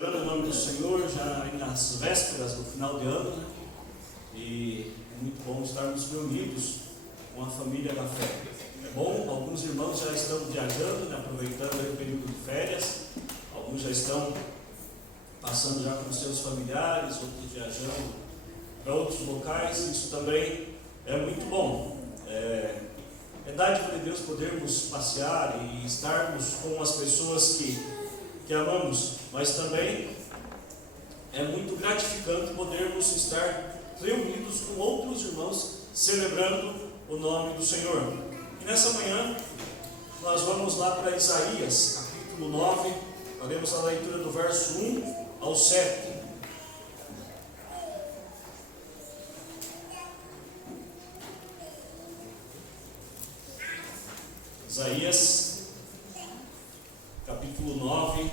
Em nome do Senhor, já nas vésperas do final de ano, né? E é muito bom estarmos reunidos com a família da fé. É bom, alguns irmãos já estão viajando, né? Aproveitando aí o período de férias, alguns já estão passando já com os seus familiares, outros viajando para outros locais. Isso também é muito bom. É dádiva de Deus podermos passear e estarmos com as pessoas que amamos, mas também é muito gratificante podermos estar reunidos com outros irmãos celebrando o nome do Senhor. E nessa manhã nós vamos lá para Isaías, capítulo 9, faremos a leitura do verso 1 ao 7. Isaías, capítulo 9,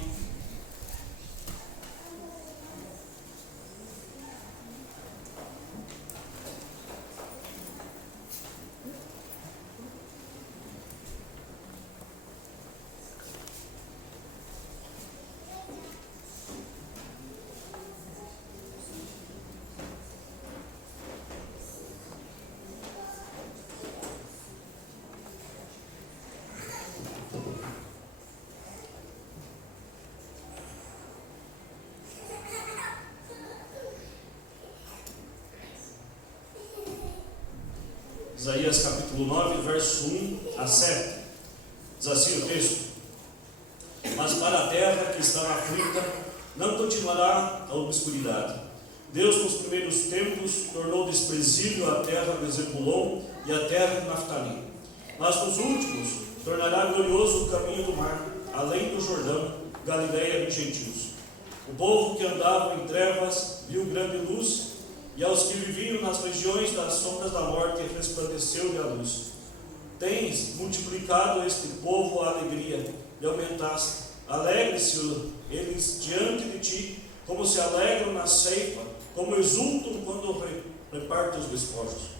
Isaías capítulo 9, verso 1 a 7, diz assim o texto: Mas para a terra que está aflita, não continuará a obscuridade. Deus nos primeiros tempos tornou desprezível a terra de Zebulon e a terra de Naftali. Mas nos últimos tornará glorioso o caminho do mar, além do Jordão, Galileia dos gentios. O povo que andava em trevas viu grande luz, e aos que viviam nas regiões das sombras da morte resplandeceu-lhe a luz. Tens multiplicado este povo a alegria, e aumentaste. Alegre-se eles diante de ti, como se alegram na ceifa, como exultam quando repartem os despojos.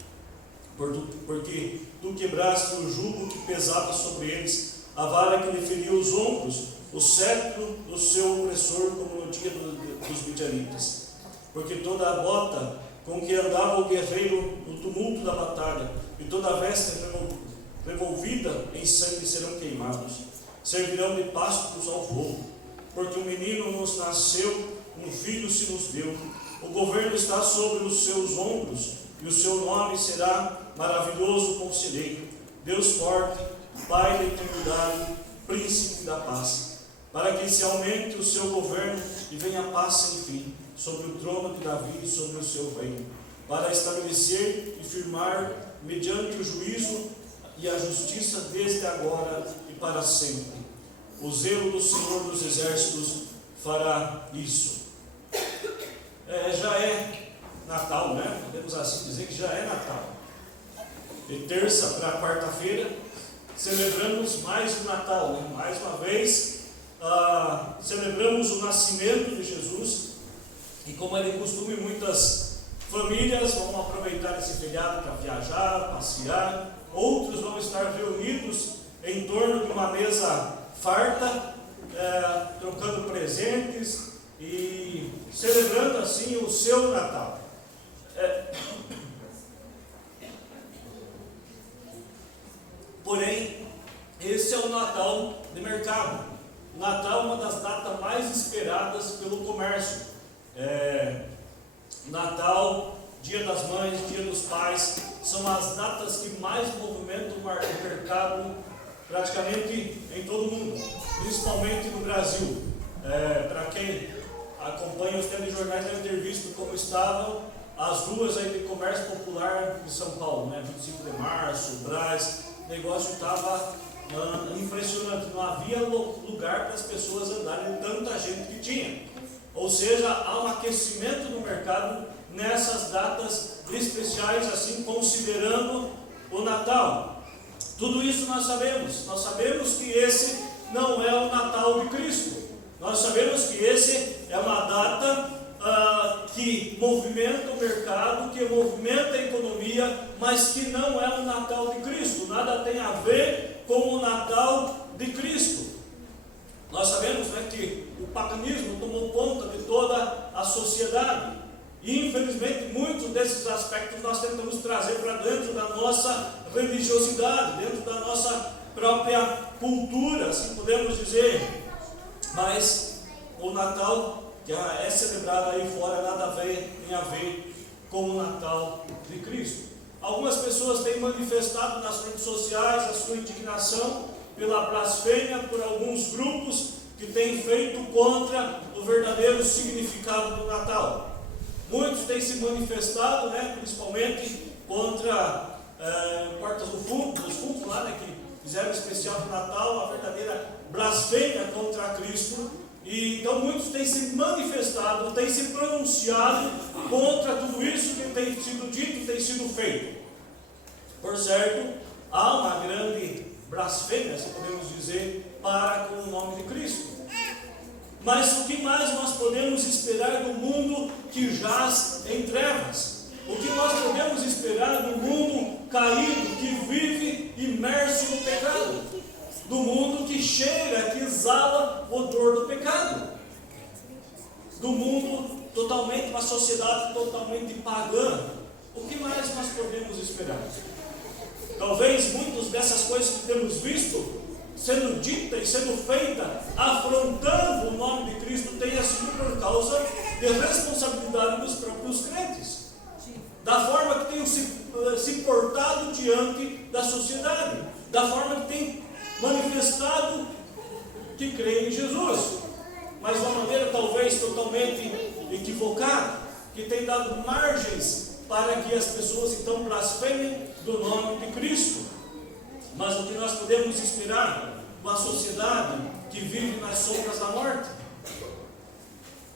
Porque tu quebraste o jugo que pesava sobre eles, a vara que lhe feriu os ombros, o cetro do seu opressor, como no dia dos midianitas. Porque toda a bota com que andava o guerreiro no tumulto da batalha, e toda a veste revolvida em sangue serão queimados. Servirão de pastos ao fogo, porque um menino nos nasceu, um filho se nos deu. O governo está sobre os seus ombros, e o seu nome será Maravilhoso Conselheiro, Deus Forte, Pai da Eternidade, Príncipe da Paz. Para que se aumente o seu governo e venha paz sem fim sobre o trono de Davi e sobre o seu reino, para estabelecer e firmar mediante o juízo e a justiça desde agora e para sempre. O zelo do Senhor dos Exércitos fará isso. Já é Natal, né? Podemos assim dizer que já é Natal. De terça para quarta-feira celebramos mais o Natal, né? Mais uma vez celebramos o nascimento de Jesus. E como é de costume, muitas famílias vão aproveitar esse feriado para viajar, passear. Outros vão estar reunidos em torno de uma mesa farta, trocando presentes e celebrando assim o seu Natal. Porém, esse é o Natal de mercado. O Natal é uma das datas mais esperadas pelo comércio. Natal, Dia das Mães, Dia dos Pais, são as datas que mais movimentam o mercado praticamente em todo o mundo, principalmente no Brasil. Para quem acompanha os telejornais deve ter visto como estavam as ruas aí de comércio popular de São Paulo, né? 25 de março, Brás, o negócio estava impressionante, não havia lugar para as pessoas andarem, tanta gente que tinha. Ou seja, há um aquecimento no mercado nessas datas especiais, assim, considerando o Natal. Tudo isso nós sabemos que esse não é o Natal de Cristo. Nós sabemos que esse é uma data que movimenta o mercado, que movimenta a economia, mas que não é o Natal de Cristo. Nada tem a ver com o Natal de Cristo. Nós sabemos, né, que o paganismo tomou conta de toda a sociedade. E infelizmente muitos desses aspectos nós tentamos trazer para dentro da nossa religiosidade, dentro da nossa própria cultura, assim podemos dizer. Mas o Natal que é celebrado aí fora nada tem a ver com o Natal de Cristo. Algumas pessoas têm manifestado nas redes sociais a sua indignação pela blasfêmia por alguns grupos que têm feito contra o verdadeiro significado do Natal. Muitos têm se manifestado, principalmente contra Portas do Fundo, dos cultos lá, que fizeram especial do Natal, a verdadeira blasfêmia contra Cristo. E então muitos têm se manifestado, têm se pronunciado contra tudo isso que tem sido dito, tem sido feito. Por certo, há uma grande blasfêmia, se podemos dizer, para com o nome de Cristo. Mas o que mais nós podemos esperar do mundo que jaz em trevas? O que nós podemos esperar do mundo caído, que vive imerso no pecado? Do mundo que cheira, que exala o odor do pecado? Do mundo totalmente, uma sociedade totalmente pagã? O que mais nós podemos esperar? Talvez muitas dessas coisas que temos visto sendo dita e sendo feita, afrontando o nome de Cristo, tenha sido por causa de responsabilidade dos próprios crentes, da forma que tenham se portado diante da sociedade, da forma que têm manifestado que creem em Jesus, mas de uma maneira talvez totalmente equivocada, que tem dado margens para que as pessoas então blasfemem do nome de Cristo. Mas o que nós podemos esperar uma sociedade que vive nas sombras da morte?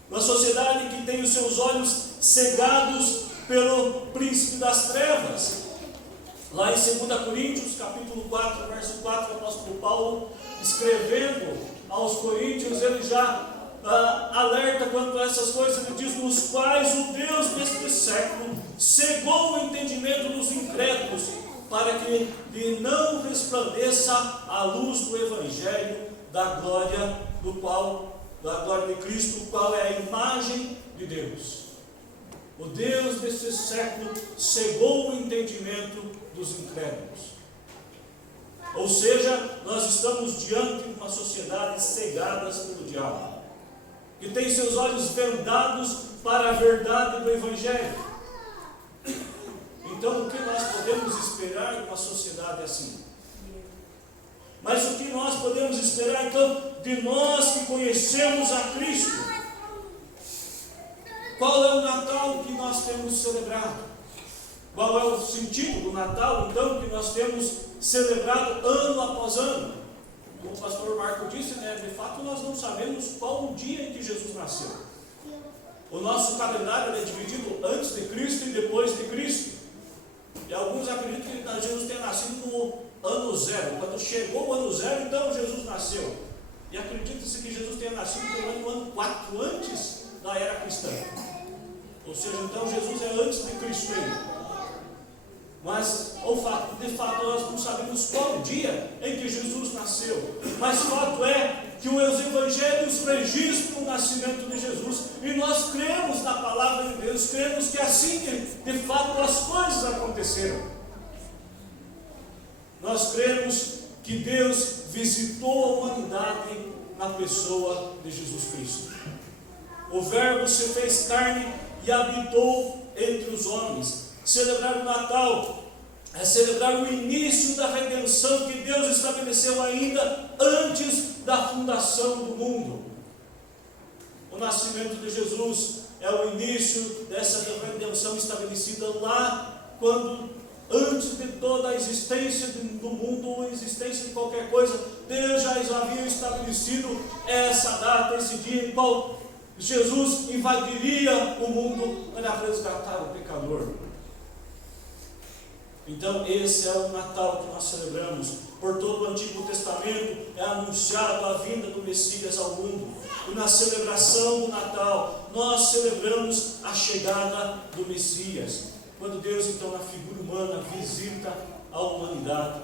Uma sociedade que tem os seus olhos cegados pelo príncipe das trevas. Lá em 2 Coríntios, capítulo 4, verso 4, o apóstolo Paulo, escrevendo aos coríntios, ele já alerta quanto a essas coisas. Ele diz: nos quais o Deus deste século cegou o entendimento dos incrédulos, para que lhe não resplandeça a luz do Evangelho da glória de Cristo, o qual é a imagem de Deus. O Deus deste século cegou o entendimento dos incrédulos. Ou seja, nós estamos diante de uma sociedade cegadas pelo diabo, que tem seus olhos vendados para a verdade do Evangelho. Então, o que nós podemos esperar de uma sociedade assim? Mas o que nós podemos esperar, então, de nós que conhecemos a Cristo? Qual é o Natal que nós temos celebrado? Qual é o sentido do Natal, então, que nós temos celebrado ano após ano? Como o pastor Marco disse, de fato nós não sabemos qual o dia em que Jesus nasceu. O nosso calendário é dividido antes de Cristo e depois de Cristo. E alguns acreditam que Jesus tenha nascido no ano zero. Quando chegou o ano zero, então Jesus nasceu. E acredita-se que Jesus tenha nascido no ano 4, antes da era cristã. Ou seja, então Jesus é antes de Cristo ainda. Mas, de fato, nós não sabemos qual dia em que Jesus nasceu. Mas o fato é que os evangelhos registram o nascimento de Jesus. E nós cremos na palavra de Deus, cremos que assim de fato as coisas aconteceram. Nós cremos que Deus visitou a humanidade na pessoa de Jesus Cristo. O Verbo se fez carne e habitou entre os homens. Celebrar o Natal é celebrar o início da redenção que Deus estabeleceu ainda antes da fundação do mundo. O nascimento de Jesus é o início dessa redenção estabelecida lá, quando antes de toda a existência do mundo ou a existência de qualquer coisa, Deus já havia estabelecido essa data, esse dia em qual Jesus invadiria o mundo para resgatar o pecador. Então esse é o Natal que nós celebramos. Por todo o Antigo Testamento é anunciado a vinda do Messias ao mundo. E na celebração do Natal nós celebramos a chegada do Messias, quando Deus então na figura humana visita a humanidade.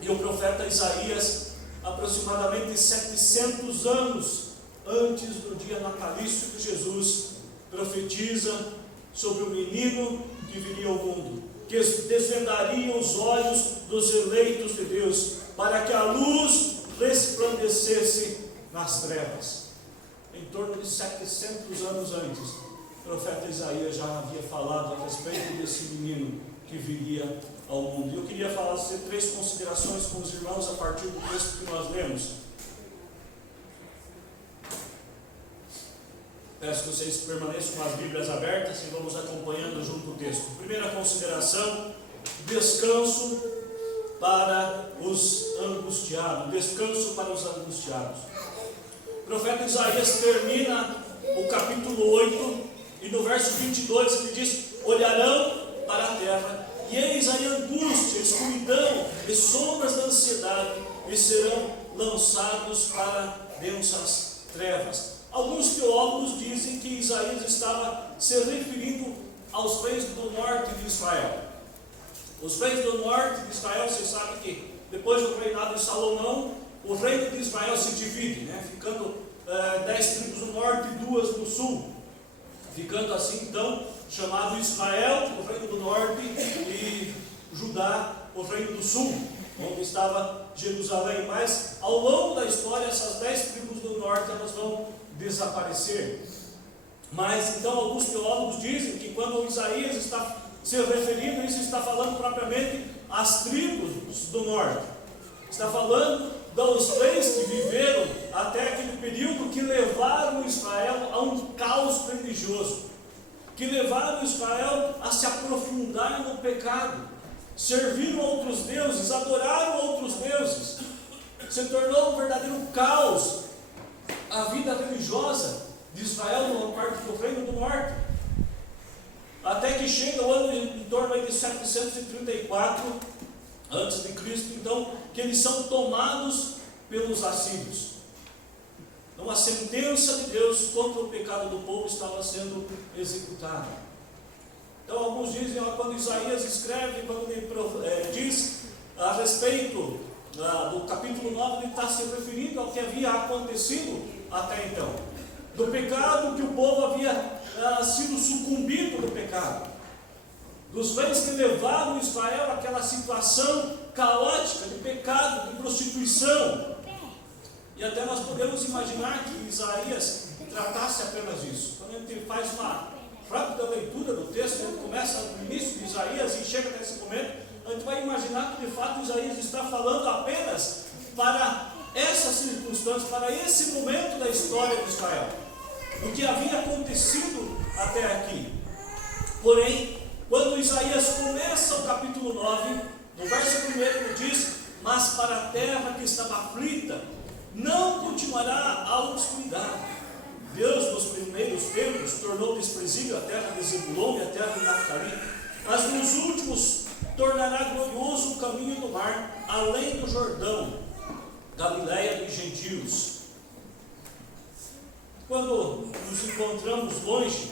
E o profeta Isaías, aproximadamente 700 anos antes do dia natalício que Jesus profetiza sobre o menino que viria ao mundo, que desvendaria os olhos dos eleitos de Deus, para que a luz resplandecesse nas trevas. Em torno de 700 anos antes, o profeta Isaías já havia falado a respeito desse menino que viria ao mundo. Eu queria fazer 3 considerações com os irmãos a partir do texto que nós lemos. Peço que vocês permaneçam com as Bíblias abertas e vamos acompanhando junto o texto. Primeira consideração: descanso para os angustiados. Descanso para os angustiados. O profeta Isaías termina o capítulo 8 e no verso 22 ele diz: olharão para a terra e eis a angústia, escuridão e sombras da ansiedade, e serão lançados para densas trevas. Alguns teólogos dizem que Isaías estava se referindo aos reis do norte de Israel. Os reis do norte de Israel, vocês sabem que depois do reinado de Salomão, o reino de Israel se divide, ficando 10 tribos do norte e 2 do sul, ficando assim então chamado Israel, o reino do norte, e Judá, o reino do sul, onde estava Jerusalém. Mas ao longo da história, essas 10 tribos do norte elas vão desaparecer. Mas então alguns teólogos dizem que quando Isaías está se referindo, isso está falando propriamente às tribos do norte, está falando dos reis que viveram até aquele período, que levaram Israel a um caos religioso, que levaram Israel a se aprofundar no pecado, serviram outros deuses, adoraram outros deuses, se tornou um verdadeiro caos a vida religiosa de Israel numa parte do reino do norte, até que chega o ano em torno de 734 antes de Cristo, então, que eles são tomados pelos assírios. Então a sentença de Deus contra o pecado do povo estava sendo executada. Então alguns dizem, quando Isaías escreve, quando ele diz a respeito do capítulo 9, ele está se referindo ao que havia acontecido até então, do pecado, que o povo havia sido sucumbido do pecado, dos reis que levaram Israel àquela situação caótica de pecado, de prostituição. E até nós podemos imaginar que Isaías tratasse apenas disso. Quando a gente faz uma rápida leitura do texto, a gente começa no início de Isaías e chega nesse momento, a gente vai imaginar que de fato Isaías está falando apenas para essa circunstância, para esse momento da história de Israel, o que havia acontecido até aqui. Porém, quando Isaías começa o capítulo 9, no verso 1 ele diz: mas para a terra que estava aflita, não continuará a obscuridade. Deus nos primeiros tempos tornou desprezível a terra de Zebulon e a terra de Naftali, mas nos últimos tornará glorioso o caminho do mar, além do Jordão, Galileia dos gentios. Quando nos encontramos longe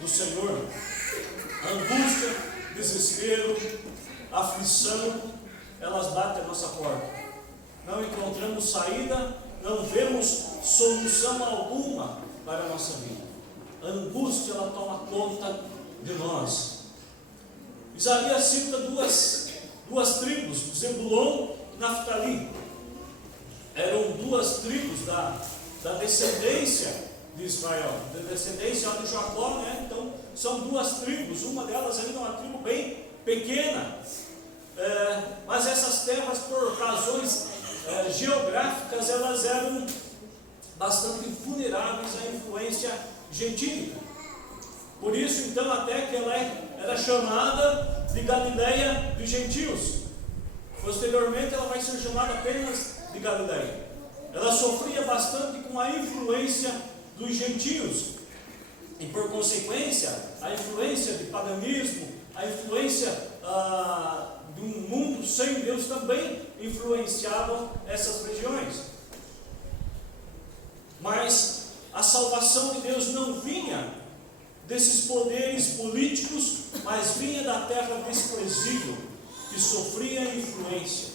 do Senhor, angústia, desespero, aflição, elas batem a nossa porta. Não encontramos saída, não vemos solução alguma para a nossa vida. A angústia, ela toma conta de nós. Isaías cita duas tribos, Zebulon e Naftali. Eram 2 tribos da descendência de Israel, da descendência de Jacó, Então são 2 tribos, uma delas ainda é uma tribo bem pequena, mas essas terras, por razões geográficas, elas eram bastante vulneráveis à influência gentílica. Por isso então até que ela era chamada de Galileia dos gentios. Posteriormente ela vai ser chamada apenas de Galileia. Ela sofria bastante com a influência dos gentios, e por consequência a influência de paganismo, a influência de um mundo sem Deus também influenciava essas regiões. Mas a salvação de Deus não vinha desses poderes políticos, mas vinha da terra desprezível, que sofria influência.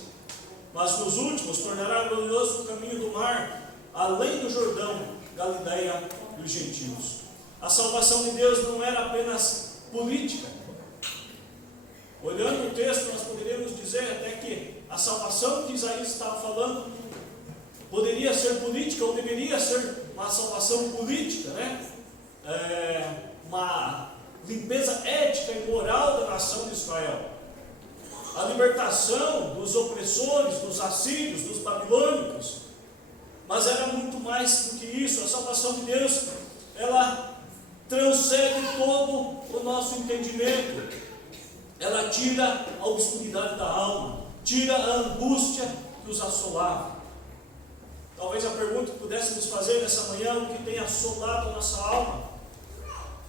Mas nos últimos tornará glorioso o caminho do mar, além do Jordão, Galileia e os gentios. A salvação de Deus não era apenas política. Olhando o texto, nós poderíamos dizer até que a salvação que Isaías estava falando poderia ser política, ou deveria ser uma salvação política, né? Uma limpeza ética e moral da nação de Israel. A libertação dos opressores, dos assírios, dos babilônicos. Mas era muito mais do que isso. A salvação de Deus, ela transcende todo o nosso entendimento. Ela tira a obscuridade da alma, tira a angústia que os assolava. Talvez a pergunta que pudéssemos fazer nessa manhã: o que tem assolado a nossa alma?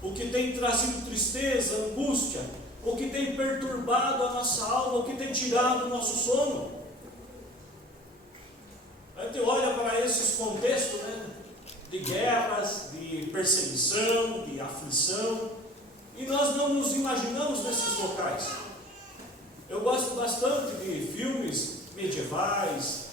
O que tem trazido tristeza, angústia? O que tem perturbado a nossa alma? O que tem tirado o nosso sono? A gente olha para esses contextos, né, de guerras, de perseguição, de aflição, e nós não nos imaginamos nesses locais. Eu gosto bastante de filmes medievais,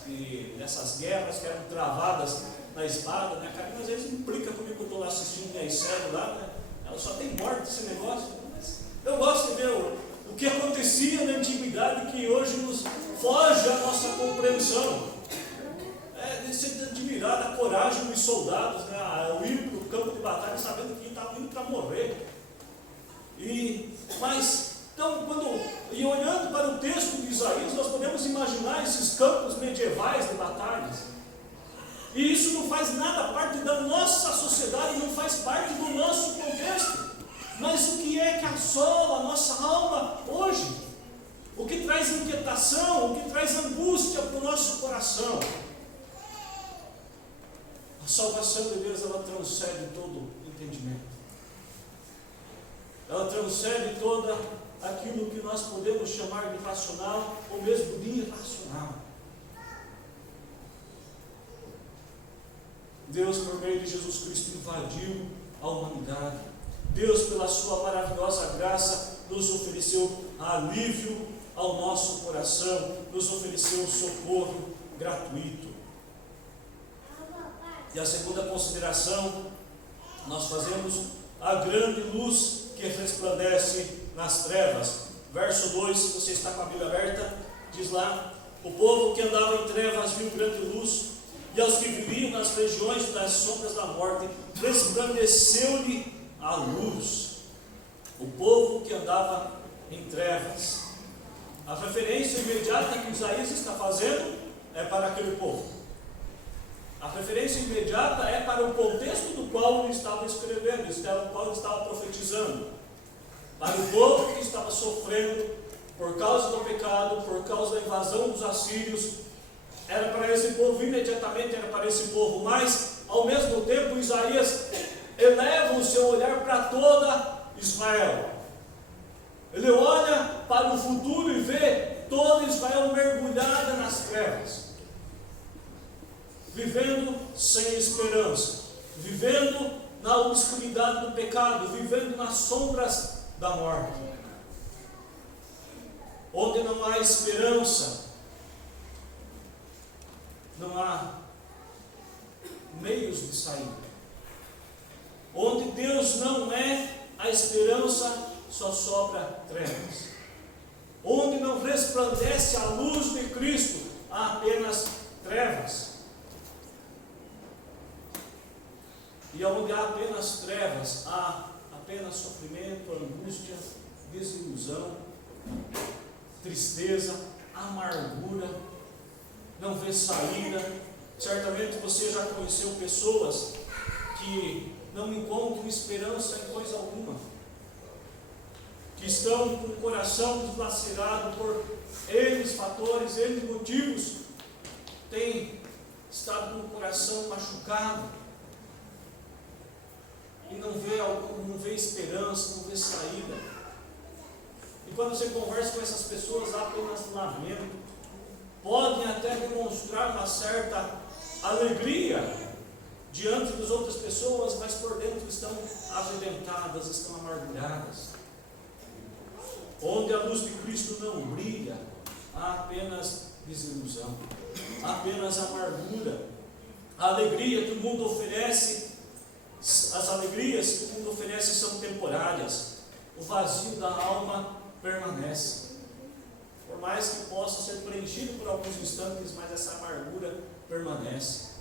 dessas guerras que eram travadas na espada, né? A Karina às vezes implica comigo que eu estou lá assistindo minha série lá, né? Ela só tem morte esse negócio. Mas eu gosto de ver o que acontecia na antiguidade, que hoje nos foge a nossa compreensão. De ser admirada a coragem dos soldados, né? O ir para o campo de batalha sabendo que estavam indo para morrer. Então, olhando para o texto de Isaías, nós podemos imaginar esses campos medievais de batalhas. E isso não faz nada parte da nossa sociedade, não faz parte do nosso contexto. Mas o que é que assola a nossa alma hoje? O que traz inquietação, o que traz angústia para o nosso coração? A salvação de Deus, ela transcende todo entendimento. Ela transcende toda aquilo que nós podemos chamar de racional, ou mesmo de irracional. Deus, por meio de Jesus Cristo, invadiu a humanidade. Deus, pela sua maravilhosa graça, nos ofereceu alívio ao nosso coração, nos ofereceu socorro gratuito. E a segunda consideração, nós fazemos a grande luz que resplandece nas trevas. Verso 2, se você está com a Bíblia aberta, diz lá: o povo que andava em trevas viu grande luz, e aos que viviam nas regiões das sombras da morte, resplandeceu-lhe a luz. O povo que andava em trevas. A referência imediata que Isaías está fazendo é para aquele povo. A referência imediata é para o contexto do qual ele estava escrevendo, do qual ele estava profetizando. Para o povo que estava sofrendo por causa do pecado, por causa da invasão dos assírios. Era para esse povo, imediatamente era para esse povo, mas ao mesmo tempo Isaías eleva o seu olhar para toda Israel. Ele olha para o futuro e vê toda Israel mergulhada nas trevas, vivendo sem esperança, vivendo na obscuridade do pecado, vivendo nas sombras da morte. Onde não há esperança, não há meios de saída. Onde Deus não é a esperança, só sobra trevas. Onde não resplandece a luz de Cristo, há apenas trevas. E onde há apenas trevas, há apenas sofrimento, angústia, desilusão, tristeza, amargura, não vê saída. Certamente você já conheceu pessoas que não encontram esperança em coisa alguma, que estão com o coração dilacerado por N fatores, N motivos, têm estado com o coração machucado, e não vê esperança, não vê saída. E quando você conversa com essas pessoas, há apenas lamento. Podem até demonstrar uma certa alegria diante das outras pessoas, mas por dentro estão arrebentadas, estão amarguradas. Onde a luz de Cristo não brilha, há apenas desilusão, há apenas amargura, A alegria que o mundo oferece, as alegrias que o mundo oferece são temporárias. O vazio da alma permanece. Por mais que possa ser preenchido por alguns instantes, mas essa amargura permanece.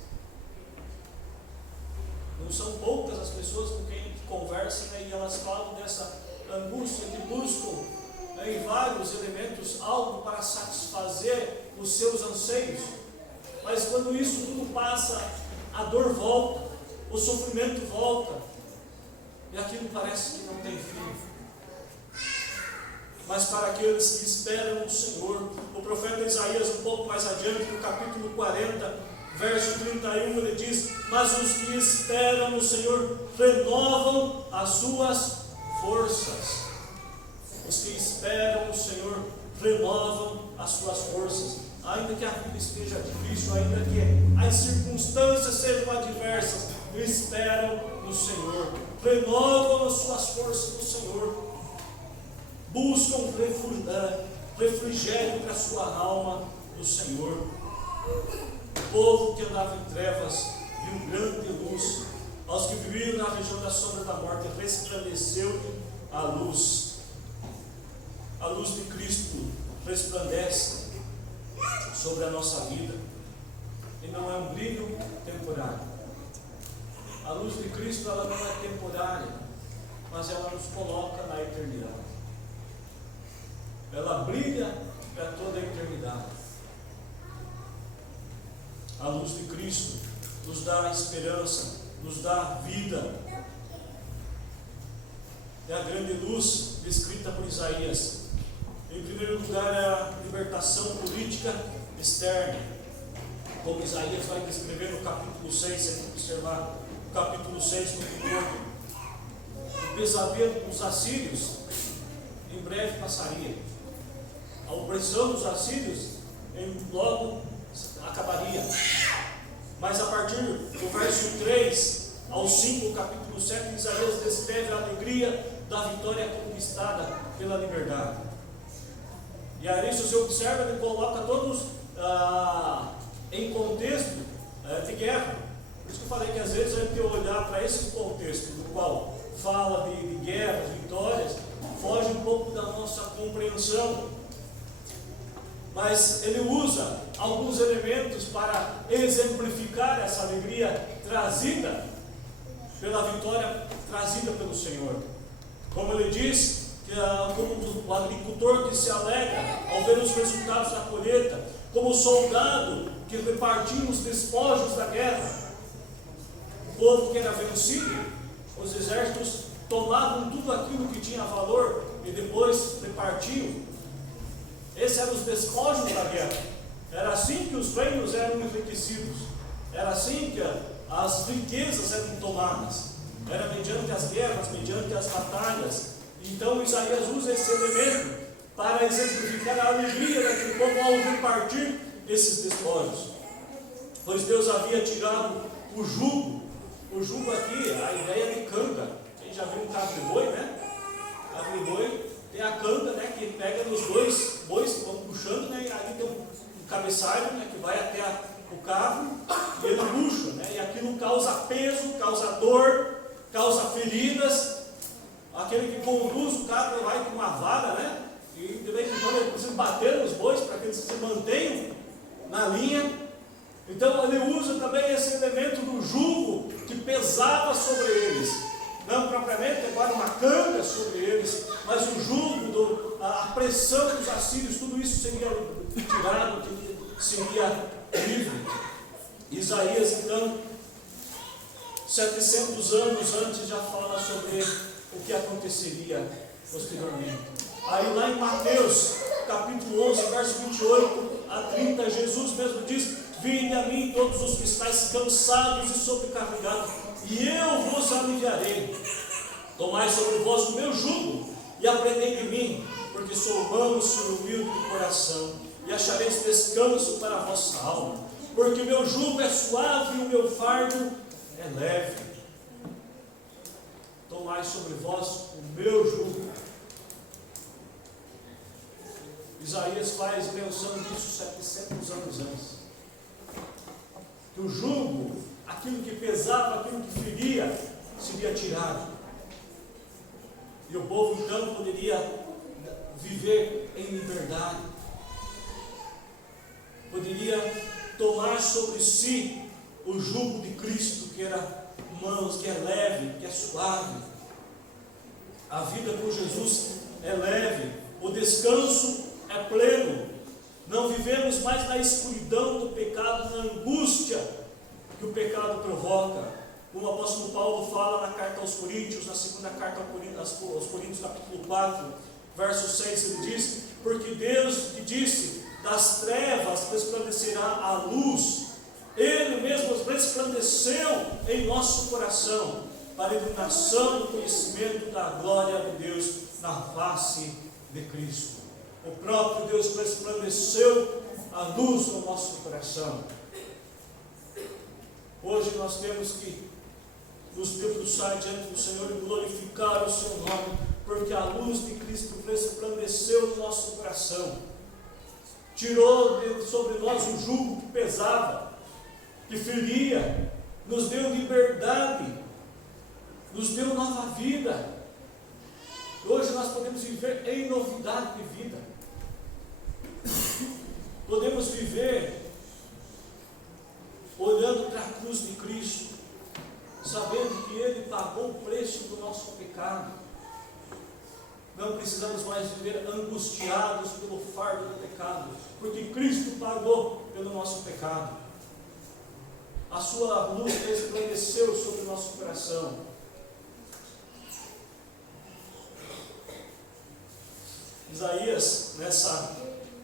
Não são poucas as pessoas com quem a gente conversa, né, e elas falam dessa angústia que buscam, né, em vários elementos algo para satisfazer os seus anseios. Mas quando isso tudo passa, a dor volta, o sofrimento volta, e aquilo parece que não tem fim. Mas para aqueles que esperam no Senhor, o profeta Isaías, um pouco mais adiante, no capítulo 40, verso 31, ele diz: mas os que esperam no Senhor renovam as suas forças. Os que esperam no Senhor renovam as suas forças. Ainda que a vida esteja difícil, ainda que as circunstâncias sejam adversas, esperam no Senhor, renovam as suas forças no Senhor, buscam refrigério para a sua alma no Senhor. O povo que andava em trevas viu grande luz. Aos que viviam na região da sombra da morte, resplandeceu-lhe a luz. A luz de Cristo resplandece sobre a nossa vida, e não é um brilho temporário. A luz de Cristo, ela não é temporária, mas ela nos coloca na eternidade. Ela brilha para toda a eternidade. A luz de Cristo nos dá esperança, nos dá vida. É a grande luz descrita por Isaías. Em primeiro lugar, é a libertação política externa, como Isaías vai descrever no capítulo 6, se a gente observar o capítulo 6 no todo. O pesadelo dos assírios em breve passaria. A opressão dos assírios logo acabaria. Mas a partir do verso 3 ao 5, o capítulo 7, Isaías descreve a alegria da vitória conquistada pela liberdade. E aí, se você observa, ele coloca todos em contexto de guerra. Por isso que eu falei que às vezes a gente olhar para esse contexto, no qual fala de guerras, vitórias, foge um pouco da nossa compreensão. Mas ele usa alguns elementos para exemplificar essa alegria trazida pela vitória trazida pelo Senhor. Como ele diz, como o agricultor que se alegra ao ver os resultados da colheita, como o soldado que repartia os despojos da guerra. O povo que era vencido, os exércitos tomavam tudo aquilo que tinha valor e depois repartiam. Esses eram os despojos da guerra. Era assim que os reinos eram enriquecidos. Era assim que as riquezas eram tomadas. Era mediante as guerras, mediante as batalhas. Então Isaías usa esse elemento para exemplificar a alegria daquele povo ao repartir esses despojos. Pois Deus havia tirado o jugo. O jugo aqui, a ideia de canga. Quem já viu um carro de boi, né? Carro de boi tem a canga, né? Que pega nos dois bois que vão puxando, né? E aí tem um cabeçalho, né? Que vai até o carro e ele puxa, né? E aquilo causa peso, causa dor, causa feridas. Aquele que conduz o carro vai com uma vara, né? E de vez em quando ele precisa bater nos bois para que eles se mantenham na linha. Então ele usa também esse elemento do jugo que pesava sobre eles. Não propriamente agora uma canga sobre eles, mas o jugo, a pressão dos assírios, tudo isso seria tirado, seria livre. Isaías, então, 700 anos antes, já fala sobre o que aconteceria posteriormente. Aí lá em Mateus, capítulo 11, verso 28 a 30, Jesus mesmo diz: vinde a mim todos os que estáis cansados e sobrecarregados, e eu vos aliviarei. Tomai sobre vós o meu jugo, e aprendei de mim, porque sou manso e humilde de coração, e achareis descanso para a vossa alma, porque o meu jugo é suave e o meu fardo é leve. Tomai sobre vós o meu jugo. Isaías faz menção disso 700 anos antes. que o jugo, aquilo que pesava, aquilo que feria, seria tirado. E o povo então poderia viver em liberdade, poderia tomar sobre si o jugo de Cristo, que era humano, que é leve, que é suave. A vida com Jesus é leve, o descanso é pleno. Não vivemos mais na escuridão do pecado, na angústia que o pecado provoca. Como o apóstolo Paulo fala na carta aos Coríntios, na segunda carta aos Coríntios, capítulo 4, verso 6, ele diz: porque Deus que disse, das trevas resplandecerá a luz, Ele mesmo resplandeceu em nosso coração, para a iluminação do conhecimento da glória de Deus na face de Cristo. O próprio Deus resplandeceu a luz no nosso coração. Hoje nós temos que nos debruçar diante do Senhor e glorificar o seu nome, porque a luz de Cristo resplandeceu no nosso coração, tirou sobre nós o jugo que pesava, que feria, nos deu liberdade, nos deu nova vida. Hoje nós podemos viver em novidade de vida, podemos viver olhando para a cruz de Cristo, sabendo que Ele pagou o preço do nosso pecado. Não precisamos mais viver angustiados pelo fardo do pecado, porque Cristo pagou pelo nosso pecado. A sua luz resplandeceu sobre o nosso coração. Isaías, nessa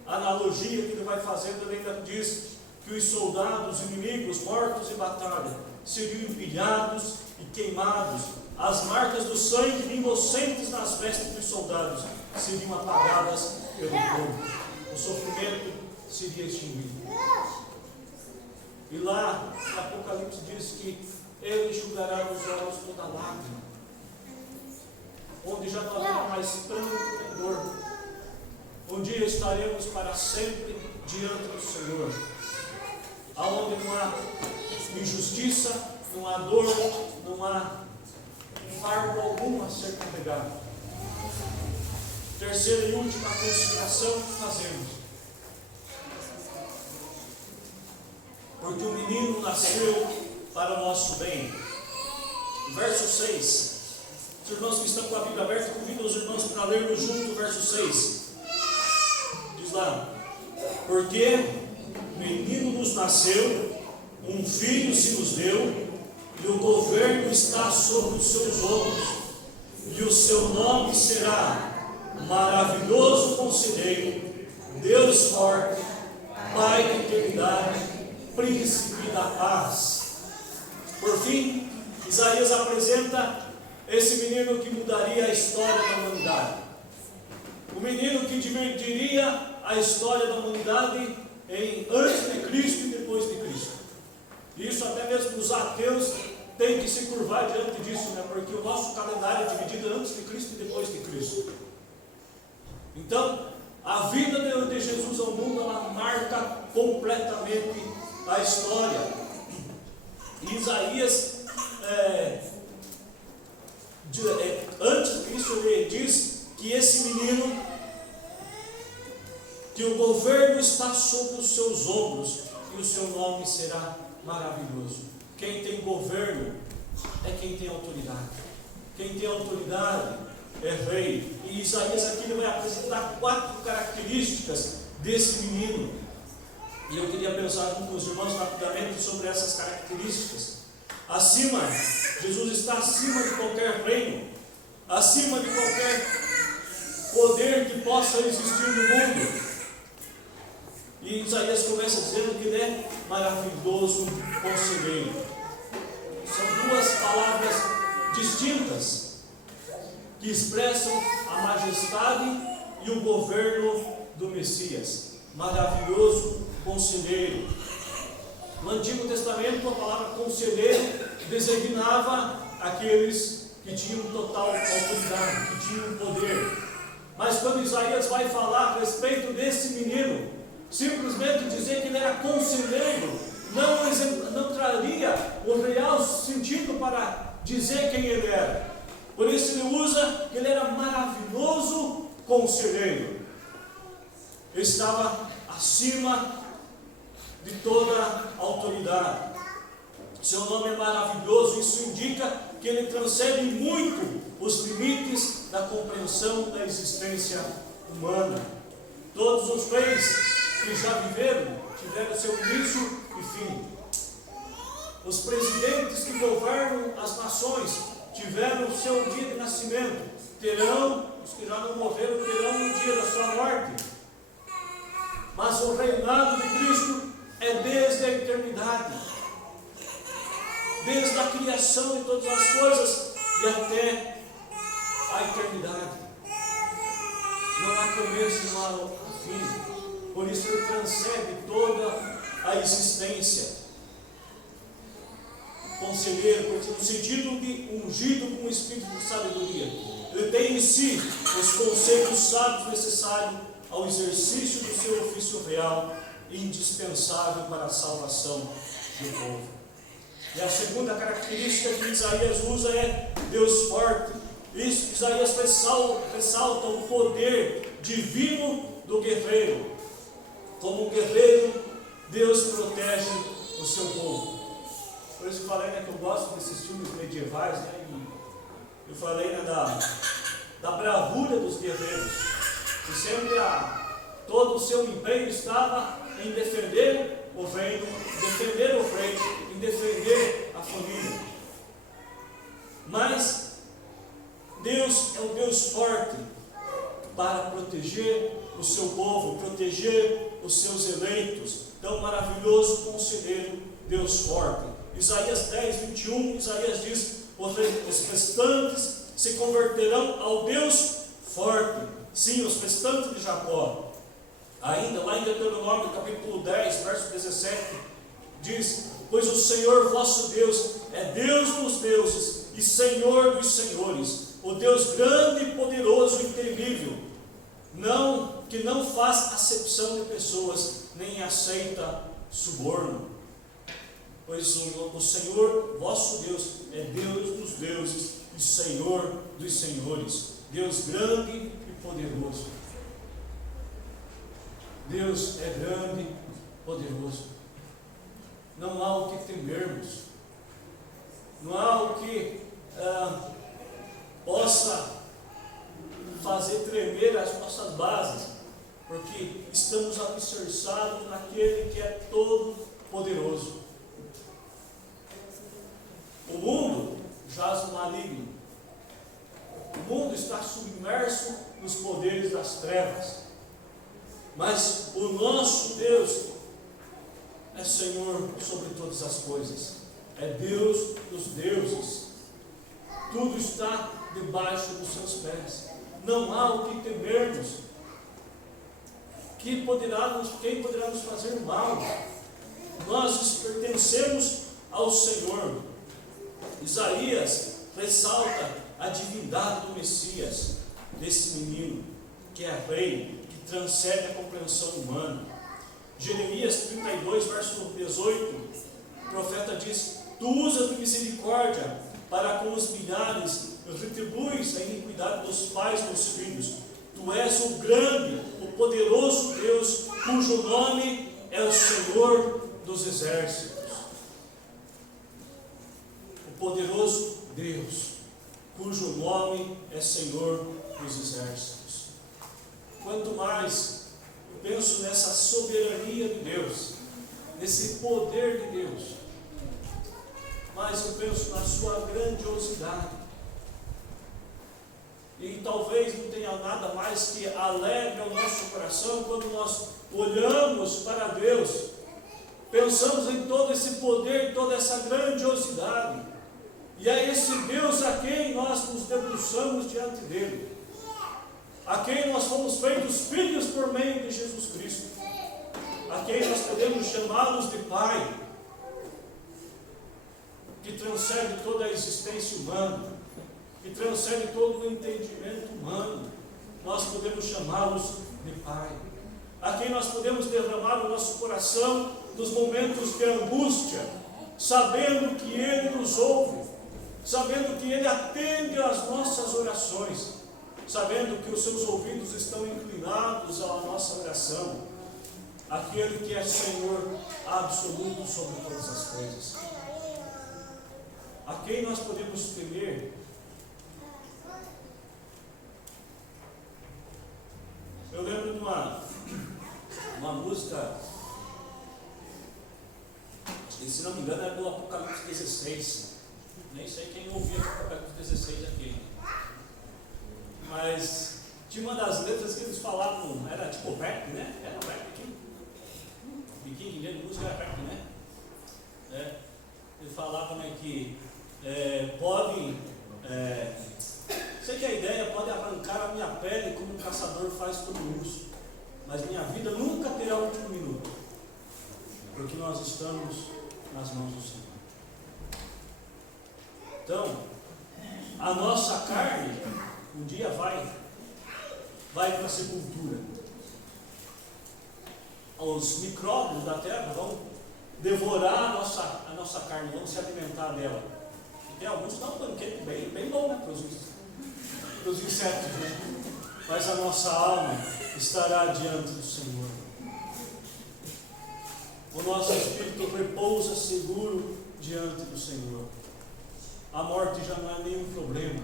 analogia que ele vai fazendo, ele ainda diz que os soldados inimigos mortos em batalha seriam empilhados e queimados. As marcas do sangue de inocentes nas vestes dos soldados seriam apagadas pelo fogo. O sofrimento seria extinguido. E lá, Apocalipse diz que Ele enxugará dos olhos toda lágrima, onde já não haverá mais pranto nem dor. Um dia estaremos para sempre diante do Senhor, aonde não há injustiça, não há dor, não há fardo algum a ser carregado. Terceira e última consideração que fazemos: porque o menino nasceu para o nosso bem. Verso 6. Os irmãos que estão com a Bíblia aberta, convido os irmãos para lermos junto o verso 6. Diz lá: porque o menino nos nasceu, um filho se nos deu, e o governo está sobre os seus ombros, e o seu nome será Maravilhoso Conselheiro, Deus Forte, Pai da Eternidade, Príncipe da Paz. Por fim, Isaías apresenta esse menino que mudaria a história da humanidade, o menino que dividiria a história da humanidade em antes de Cristo e depois de Cristo. Isso até mesmo os ateus têm que se curvar diante disso, né? Porque o nosso calendário é dividido antes de Cristo e depois de Cristo. Então, a vida de Jesus ao mundo, ela marca completamente a história. E Isaías, antes disso, ele diz que esse menino, que o governo está sobre os seus ombros, e o seu nome será maravilhoso. Quem tem governo é quem tem autoridade. Quem tem autoridade é rei. E Isaías aqui ele vai apresentar 4 características desse menino. E eu queria pensar com os irmãos rapidamente sobre essas características. Jesus está acima de qualquer reino, acima de qualquer poder que possa existir no mundo. E Isaías começa dizendo que ele é maravilhoso conselheiro. São 2 palavras distintas que expressam a majestade e o governo do Messias. Maravilhoso conselheiro. No Antigo Testamento, a palavra conselheiro designava aqueles que tinham total autoridade, que tinham poder. Mas quando Isaías vai falar a respeito desse menino, simplesmente dizer que ele era conselheiro não traria o real sentido para dizer quem ele era. Por isso ele usa que ele era maravilhoso conselheiro. Ele estava acima de toda autoridade. Seu nome é maravilhoso, isso indica que ele transcende muito os limites da compreensão da existência humana. Todos os reis que já viveram tiveram seu início e fim. Os presidentes que governam as nações tiveram seu dia de nascimento. Os que já não morreram, terão um dia da sua morte. Mas o reinado de Cristo é desde a eternidade, desde a criação de todas as coisas e até a eternidade. Não há começo, não há fim. Por isso ele transcende toda a existência. Conselheiro, porque no sentido de ungido com o espírito de sabedoria, ele tem em si os conceitos sábios necessários ao exercício do seu ofício real e indispensável para a salvação do povo. E a segunda característica que Isaías usa é Deus forte. Isso, Isaías ressalta o poder divino do guerreiro. Como um guerreiro, Deus protege o seu povo. Por isso que eu falei, que eu gosto desses filmes medievais, eu falei da bravura dos guerreiros, que sempre todo o seu empenho estava em defender o reino, defender o rei, em defender a família. Mas Deus é um Deus forte para proteger o seu povo, proteger os seus eleitos. Tão maravilhoso conselheiro, Deus forte. Isaías 10, 21, Isaías diz: os restantes se converterão ao Deus forte. Sim, os restantes de Jacó. Ainda lá em Deuteronômio capítulo 10, verso 17, diz: pois o Senhor vosso Deus é Deus dos deuses e Senhor dos senhores, o Deus grande e poderoso e temível, que não faz acepção de pessoas, nem aceita suborno. Pois o Senhor vosso Deus é Deus dos deuses e Senhor dos senhores, Deus grande e poderoso. Deus é grande e poderoso. Não há o que temermos, não há o que possa fazer tremer as nossas bases, porque estamos alicerçados naquele que é todo poderoso. O mundo jaz no maligno. O mundo está submerso nos poderes das trevas. Mas o nosso Deus é Senhor sobre todas as coisas. É Deus dos deuses. Tudo está debaixo dos seus pés. Não há o que temermos. Quem poderá nos fazer mal? Nós pertencemos ao Senhor. Isaías ressalta a divindade do Messias, desse menino, que é rei, que transcende a compreensão humana. Jeremias 32, verso 18, o profeta diz: tu usas de misericórdia para com os milhares, retribuis a iniquidade dos pais dos filhos. Tu és o grande, o poderoso Deus, cujo nome é o Senhor dos exércitos. Poderoso Deus, cujo nome é Senhor dos exércitos. Quanto mais eu penso nessa soberania de Deus, nesse poder de Deus, mais eu penso na sua grandiosidade. E talvez não tenha nada mais que alegre o nosso coração quando nós olhamos para Deus, pensamos em todo esse poder, toda essa grandiosidade. E é esse Deus a quem nós nos debruçamos diante dele, a quem nós fomos feitos filhos por meio de Jesus Cristo, a quem nós podemos chamá-los de Pai, que transcende toda a existência humana, que transcende todo o entendimento humano. Nós podemos chamá-los de Pai, a quem nós podemos derramar o nosso coração nos momentos de angústia, sabendo que Ele nos ouve, sabendo que Ele atende às nossas orações, sabendo que os seus ouvidos estão inclinados à nossa oração, aquele que é Senhor absoluto sobre todas as coisas. A quem nós podemos temer? Eu lembro de uma música, se não me engano, era do Apocalipse 16. Nem sei quem ouvia o Apocalipse 16 aqui. Mas tinha uma das letras que eles falavam, era tipo rap, né? Era rap aqui. Biquinho de música era rap, né? Eles falavam, né, que sei que a ideia pode arrancar a minha pele como um caçador faz todo urso, mas minha vida nunca terá o último minuto, porque nós estamos nas mãos do Senhor. Então, a nossa carne um dia vai para a sepultura. Os micróbios da terra vão devorar a nossa carne, vão se alimentar dela. E tem alguns que dão um banquete bem bom, né, para os insetos, né? Mas a nossa alma estará diante do Senhor. O nosso espírito repousa seguro diante do Senhor. A morte já não é nenhum problema.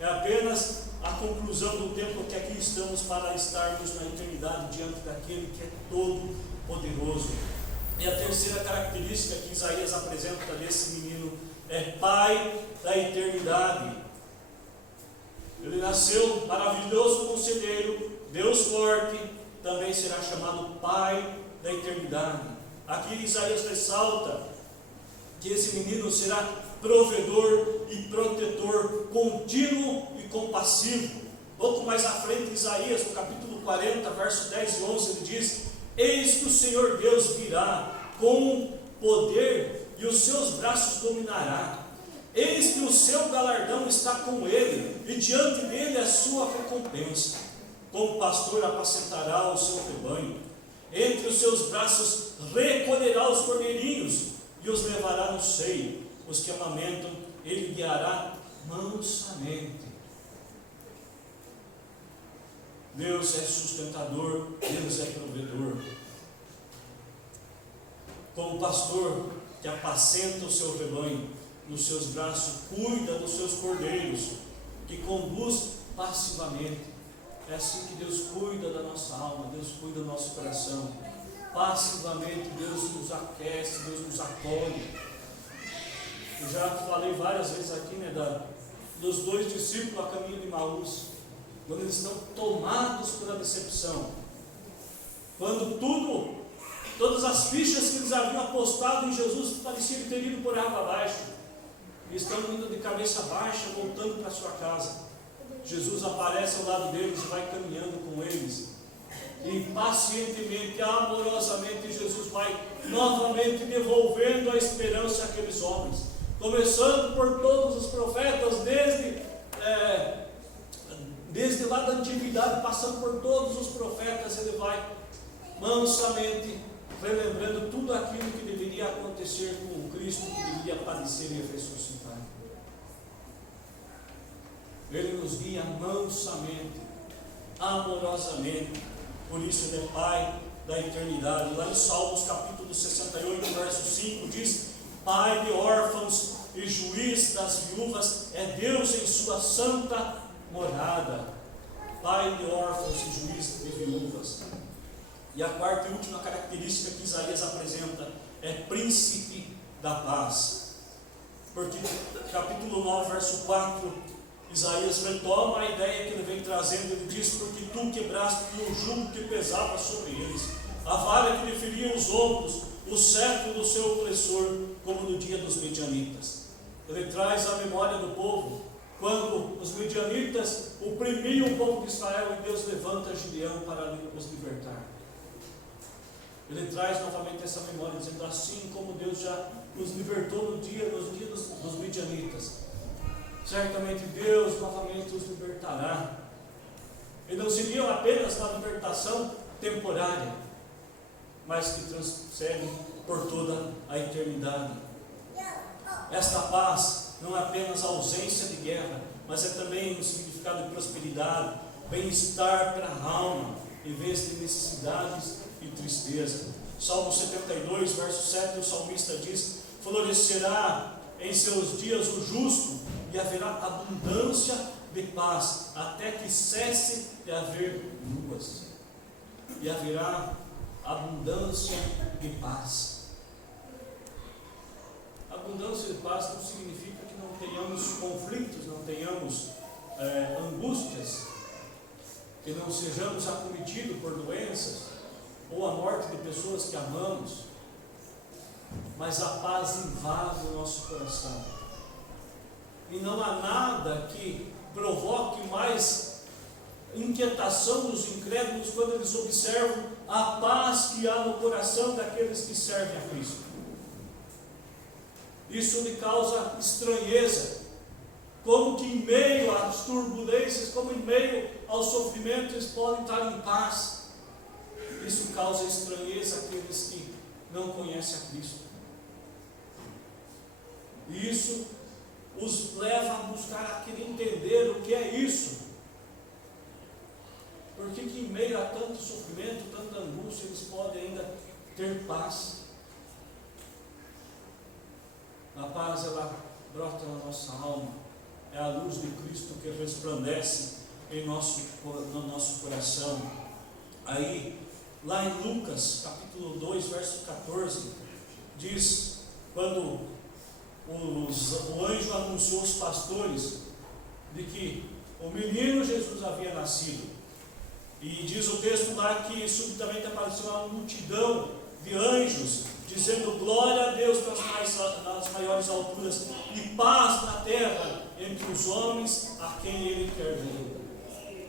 É apenas a conclusão do tempo que aqui estamos para estarmos na eternidade diante daquele que é todo poderoso. E a terceira característica que Isaías apresenta desse menino é Pai da eternidade. Ele nasceu maravilhoso conselheiro, Deus forte, também será chamado Pai da eternidade. Aqui Isaías ressalta que esse menino será provedor e protetor contínuo e compassivo. Pouco mais à frente, Isaías, no capítulo 40, verso 10 e 11, ele diz: eis que o Senhor Deus virá com poder e os seus braços dominará. Eis que o seu galardão está com ele, e diante dele a sua recompensa. Como pastor apacentará o seu rebanho, entre os seus braços recolherá os cordeirinhos, e os levará no seio. Os que amamentam, ele guiará mansamente. Deus é sustentador, Deus é provedor. Como pastor que apacenta o seu rebanho, nos seus braços cuida dos seus cordeiros, que conduz passivamente. É assim que Deus cuida da nossa alma, Deus cuida do nosso coração. Passivamente Deus nos aquece, Deus nos acolhe. Eu já falei várias vezes aqui, né, dos dois discípulos a caminho de Emaús, quando eles estão tomados pela decepção, quando todas as fichas que eles haviam apostado em Jesus pareciam ter ido por água abaixo, e estão indo de cabeça baixa, voltando para sua casa. Jesus aparece ao lado deles e vai caminhando com eles, e pacientemente, amorosamente, Jesus vai novamente devolvendo a esperança àqueles homens, começando por todos os profetas, desde lá da antiguidade, passando por todos os profetas. Ele vai mansamente relembrando tudo aquilo que deveria acontecer com o Cristo, que deveria padecer e ressuscitar. Ele nos guia mansamente, amorosamente. Por isso ele é Pai da eternidade. Lá em Salmos capítulo 68, verso 5 diz: Pai de órfãos e juiz das viúvas é Deus em sua santa morada. Pai de órfãos e juiz de viúvas. E a quarta e última característica que Isaías apresenta é príncipe da paz. Porque capítulo 9, verso 4, Isaías retoma a ideia que ele vem trazendo. Ele diz: porque tu quebraste o jugo que pesava sobre eles, a vara que lhe feria os ombros, o cetro do seu opressor, como no dia dos medianitas. Ele traz a memória do povo, quando os medianitas oprimiam o povo de Israel, e Deus levanta Gideão para os libertar. Ele traz novamente essa memória, dizendo: assim como Deus já nos libertou nos dias dos medianitas, certamente Deus novamente os libertará. E não seria apenas uma libertação temporária, mas que transcende por toda a eternidade. Esta paz não é apenas a ausência de guerra, mas é também um significado de prosperidade, bem-estar para a alma, em vez de necessidades e tristeza. Salmo 72, verso 7, o salmista diz: florescerá em seus dias o justo, e haverá abundância de paz, até que cesse de haver luas. E haverá abundância de paz. Abundância de paz não significa que não tenhamos conflitos, não tenhamos angústias, que não sejamos acometidos por doenças, ou a morte de pessoas que amamos, mas a paz invade o nosso coração. E não há nada que provoque mais inquietação dos incrédulos quando eles observam a paz que há no coração daqueles que servem a Cristo. Isso lhe causa estranheza, como que em meio às turbulências, como em meio ao sofrimento, eles podem estar em paz. Isso causa estranheza àqueles que não conhecem a Cristo. E isso os leva a buscar, a querer entender o que é isso. Por que em meio a tanto sofrimento, tanta angústia, eles podem ainda ter paz? A paz, ela brota na nossa alma, é a luz de Cristo que resplandece no nosso coração. Aí, lá em Lucas, capítulo 2, verso 14, diz, quando o anjo anunciou aos pastores de que o menino Jesus havia nascido, e diz o texto lá que subitamente apareceu uma multidão de anjos, dizendo glória a Deus nas maiores alturas, e paz na terra entre os homens a quem Ele quer bem.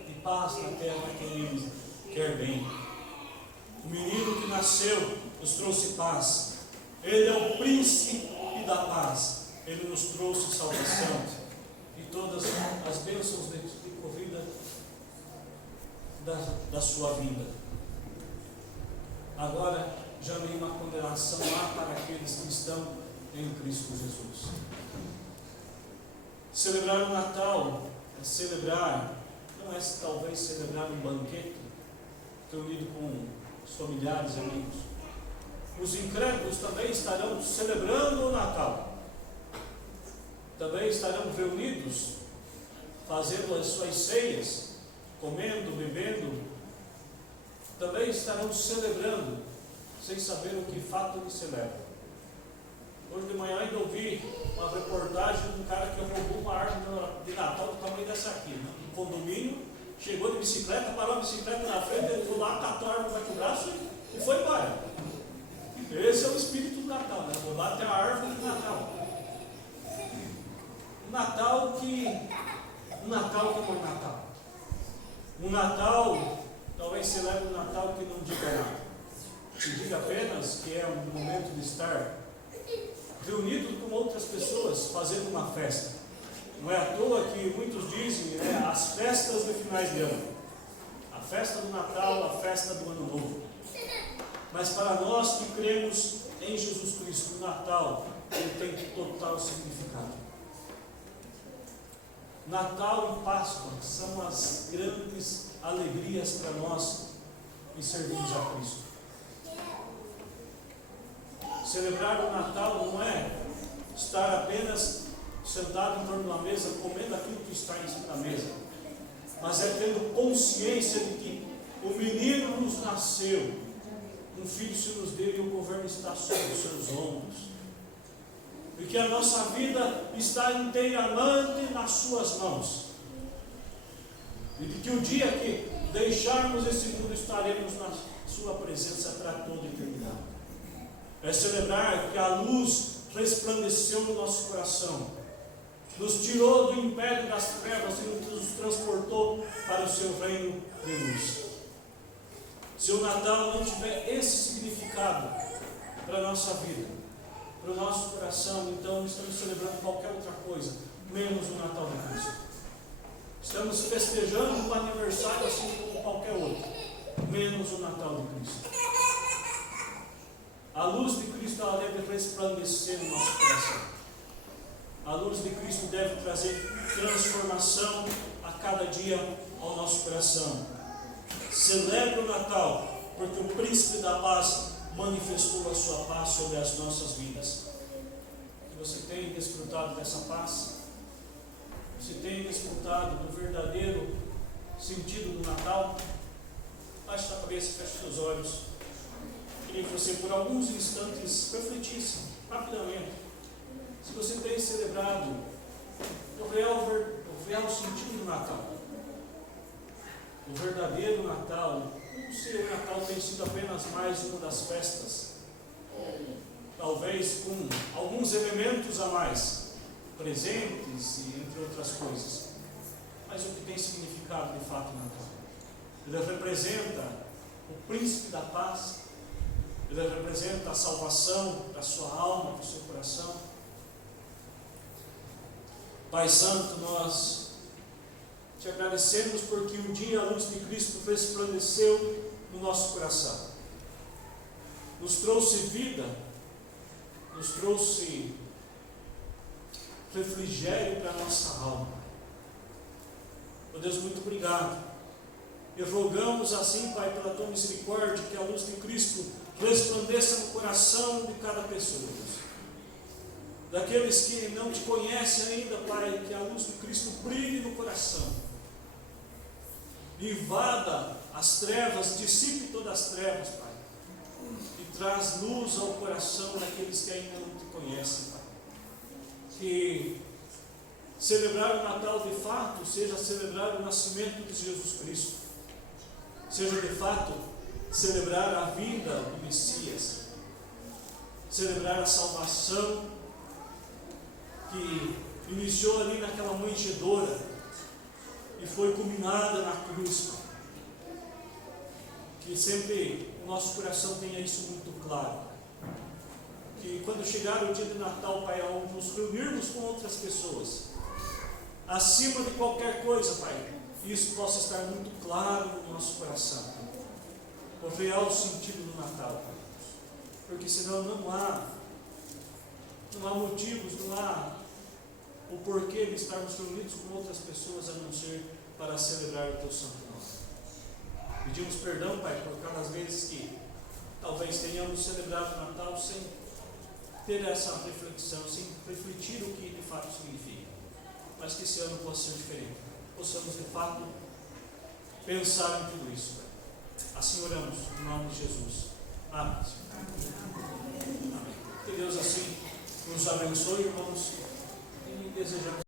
E paz na terra a quem Ele quer bem. O menino que nasceu nos trouxe paz. Ele é o príncipe da paz. Ele nos trouxe salvação e todas as bênçãos decorridas da sua vinda. Agora, já nenhuma condenação há para aqueles que estão em Cristo Jesus. Celebrar o Natal é celebrar, não é talvez celebrar um banquete reunido com os familiares e amigos. Os incrédulos também estarão celebrando o Natal, também estarão reunidos, fazendo as suas ceias, comendo, bebendo, também estarão celebrando, sem saber o que fato eles celebram. Hoje de manhã ainda ouvi uma reportagem de um cara que roubou uma árvore de Natal do tamanho dessa aqui, no condomínio, chegou de bicicleta, parou a bicicleta na frente, ele foi lá, catou a árvore com o braço e foi embora. Esse é o espírito do Natal, né? Vou lá até a árvore do Natal. Um Natal que não é Natal. Um Natal, talvez celebre um Natal que não diga nada, que diga apenas que é um momento de estar reunido com outras pessoas, fazendo uma festa. Não é à toa que muitos dizem, as festas de finais de ano, a festa do Natal, a festa do Ano Novo. Mas para nós que cremos em Jesus Cristo, o Natal ele tem total significado. Natal e Páscoa são as grandes alegrias para nós que servimos a Cristo. Celebrar o Natal não é estar apenas sentado em torno de uma mesa, comendo aquilo que está em cima da mesa, mas é tendo consciência de que o menino nos nasceu, um filho se nos deu e o governo está sobre os seus ombros, e que a nossa vida está inteiramente nas suas mãos, e de que o dia que deixarmos esse mundo estaremos na sua presença para toda a eternidade. É celebrar que a luz resplandeceu no nosso coração, nos tirou do império das trevas e nos transportou para o seu reino de luz. Se o Natal não tiver esse significado para a nossa vida, para o nosso coração, então estamos celebrando qualquer outra coisa, menos o Natal de Cristo. Estamos festejando um aniversário assim como qualquer outro, menos o Natal de Cristo. A luz de Cristo ela deve resplandecer no nosso coração. A luz de Cristo deve trazer transformação a cada dia ao nosso coração. Celebre o Natal, porque o Príncipe da Paz manifestou a sua paz sobre as nossas vidas. Você tem desfrutado dessa paz? Você tem desfrutado do verdadeiro sentido do Natal? Baixe a cabeça, feche seus olhos. Queria que você por alguns instantes refletisse rapidamente se você tem celebrado o real sentido do Natal. O verdadeiro Natal, ou se o Natal tem sido apenas mais uma das festas, talvez com alguns elementos a mais, presentes e entre outras coisas, mas o que tem significado de fato o Natal? Ele representa o Príncipe da Paz, ele representa a salvação da sua alma, do seu coração. Pai Santo, nós te agradecemos porque um dia a luz de Cristo resplandeceu no nosso coração, nos trouxe vida, nos trouxe refrigério para a nossa alma. Oh Deus, muito obrigado. E rogamos assim, Pai, pela tua misericórdia, que a luz de Cristo resplandeça no coração de cada pessoa, Deus. Daqueles que não te conhecem ainda, Pai, que a luz de Cristo brilhe no coração, invada as trevas, dissipe todas as trevas, Pai, e traz luz ao coração daqueles que ainda não te conhecem, Pai. Que celebrar o Natal de fato seja celebrar o nascimento de Jesus Cristo, seja de fato celebrar a vinda do Messias, celebrar a salvação que iniciou ali naquela manjedoura e foi culminada na cruz. Que sempre o nosso coração tenha isso muito claro. Que quando chegar o dia de Natal, Pai, ao nos reunirmos com outras pessoas, acima de qualquer coisa, Pai, isso possa estar muito claro no nosso coração. O real sentido do Natal, Pai. Porque senão não há motivos, não há o porquê de estarmos reunidos com outras pessoas a não ser para celebrar o teu santo nome. Pedimos perdão, Pai, por aquelas vezes que talvez tenhamos celebrado o Natal sem ter essa reflexão, sem refletir o que de fato significa. Mas que esse ano possa ser diferente. Possamos de fato pensar em tudo isso, Pai. Assim oramos, em nome de Jesus. Amém. Amém. Que Deus assim nos abençoe, irmãos, e desejamos